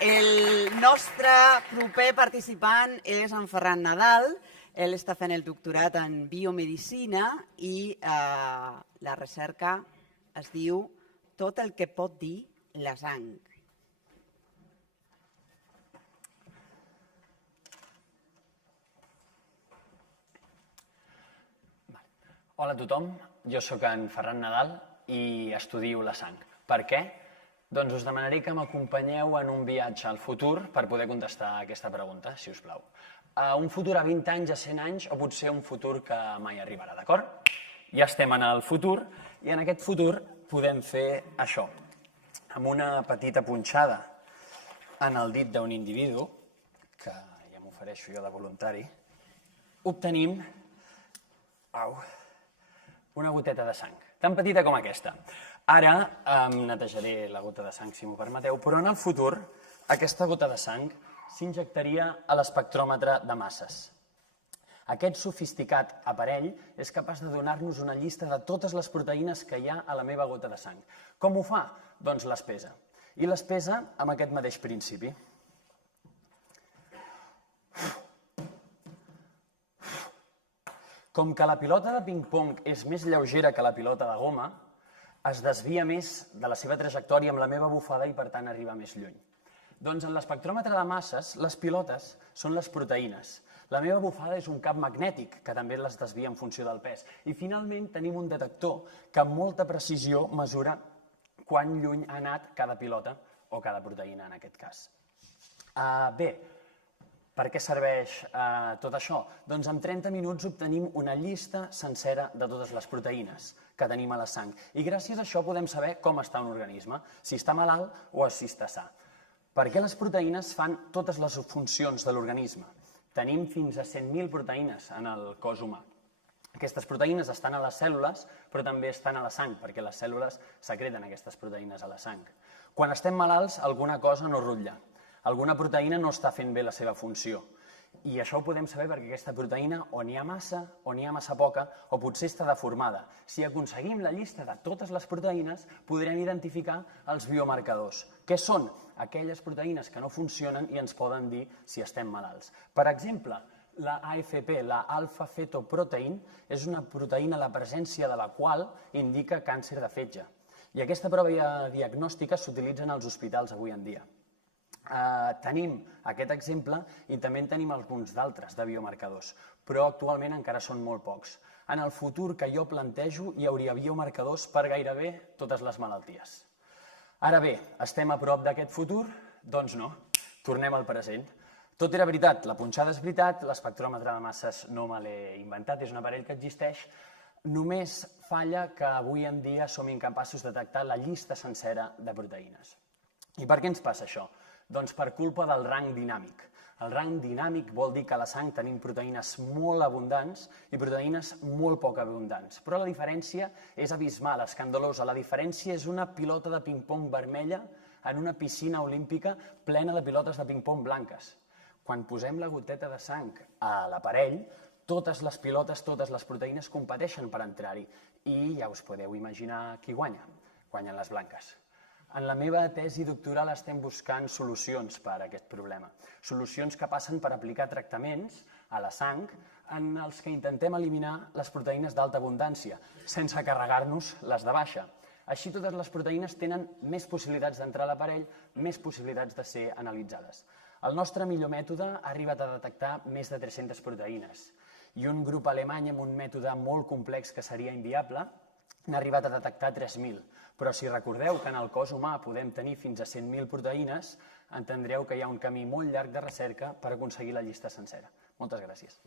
El nostre proper participant és en Ferran Nadal. Ell està fent el doctorat en biomedicina i la recerca es diu Tot el que pot dir la sang. Hola a tothom, jo sóc en Ferran Nadal i estudio la sang. Per què? Doncs us demanaré que m'acompanyeu en un viatge al futur per poder contestar aquesta pregunta, si us plau. Un futur a 20 anys, a 100 anys, o potser un futur que mai arribarà, d'acord? Ja estem en el futur i en aquest futur podem fer això. Amb una petita punxada en el dit d'un individu, que ja m'ofereixo jo de voluntari, obtenim una goteta de sang, tan petita com aquesta. Ara em netejaré la gota de sang, si m'ho permeteu, però en el futur aquesta gota de sang s'injectaria a l'espectròmetre de masses. Aquest sofisticat aparell és capaç de donar-nos una llista de totes les proteïnes que hi ha a la meva gota de sang. Com ho fa? Doncs les pesa. I les pesa amb aquest mateix principi. Com que la pilota de ping-pong és més lleugera que la pilota de goma, es desvia més de la seva trajectòria amb la meva bufada i, per tant, arriba més lluny. Doncs en l'espectròmetre de masses, les pilotes són les proteïnes. La meva bufada és un camp magnètic, que també les desvia en funció del pes. I, finalment, tenim un detector que amb molta precisió mesura quan lluny ha anat cada pilota o cada proteïna, en aquest cas. Bé, per què serveix tot això? Doncs en 30 minuts obtenim una llista sencera de totes les proteïnes que tenim a la sang. I gràcies a això podem saber com està un organisme, si està malalt o si està sa. Perquè les proteïnes fan totes les funcions de l'organisme. Tenim fins a 100.000 proteïnes en el cos humà. Aquestes proteïnes estan a les cèl·lules, però també estan a la sang, perquè les cèl·lules secreten aquestes proteïnes a la sang. Quan estem malalts, alguna cosa no rutlla. Alguna proteïna no està fent bé la seva funció. I això ho podem saber perquè aquesta proteïna o n'hi ha massa o n'hi ha massa poca o potser està deformada. Si aconseguim la llista de totes les proteïnes, podrem identificar els biomarcadors. Què són? Aquelles proteïnes que no funcionen i ens poden dir si estem malalts. Per exemple, la AFP, la alfa-fetoproteïn, és una proteïna la presència de la qual indica càncer de fetge. I aquesta prova diagnòstica s'utilitza en els hospitals avui en dia. Tenim aquest exemple i també en tenim alguns d'altres de biomarcadors, però actualment encara són molt pocs. En el futur que jo plantejo hi hauria biomarcadors per gairebé totes les malalties. Ara bé, estem a prop d'aquest futur? Doncs no, tornem al present. Tot era veritat, la punxada és veritat, l'espectròmetre de masses no me l'he inventat, és un aparell que existeix, només falla que avui en dia som incapaços de detectar la llista sencera de proteïnes. I per què ens passa això? Doncs per culpa del rang dinàmic. El rang dinàmic vol dir que a la sang tenim proteïnes molt abundants i proteïnes molt poc abundants. Però la diferència és abismal, escandalosa. La diferència és una pilota de ping-pong vermella en una piscina olímpica plena de pilotes de ping-pong blanques. Quan posem la goteta de sang a l'aparell, totes les pilotes, totes les proteïnes competeixen per entrar-hi. I ja us podeu imaginar qui guanya. Guanyen les blanques. En la meva tesi doctoral estem buscant solucions per a aquest problema. Solucions que passen per aplicar tractaments a la sang en els que intentem eliminar les proteïnes d'alta abundància, sense carregar-nos les de baixa. Així totes les proteïnes tenen més possibilitats d'entrar a l'aparell, més possibilitats de ser analitzades. El nostre millor mètode ha arribat a detectar més de 300 proteïnes i un grup alemany amb un mètode molt complex que seria inviable n'ha arribat a detectar 3.000. Però si recordeu que en el cos humà podem tenir fins a 100.000 proteïnes, entendreu que hi ha un camí molt llarg de recerca per aconseguir la llista sencera. Moltes gràcies.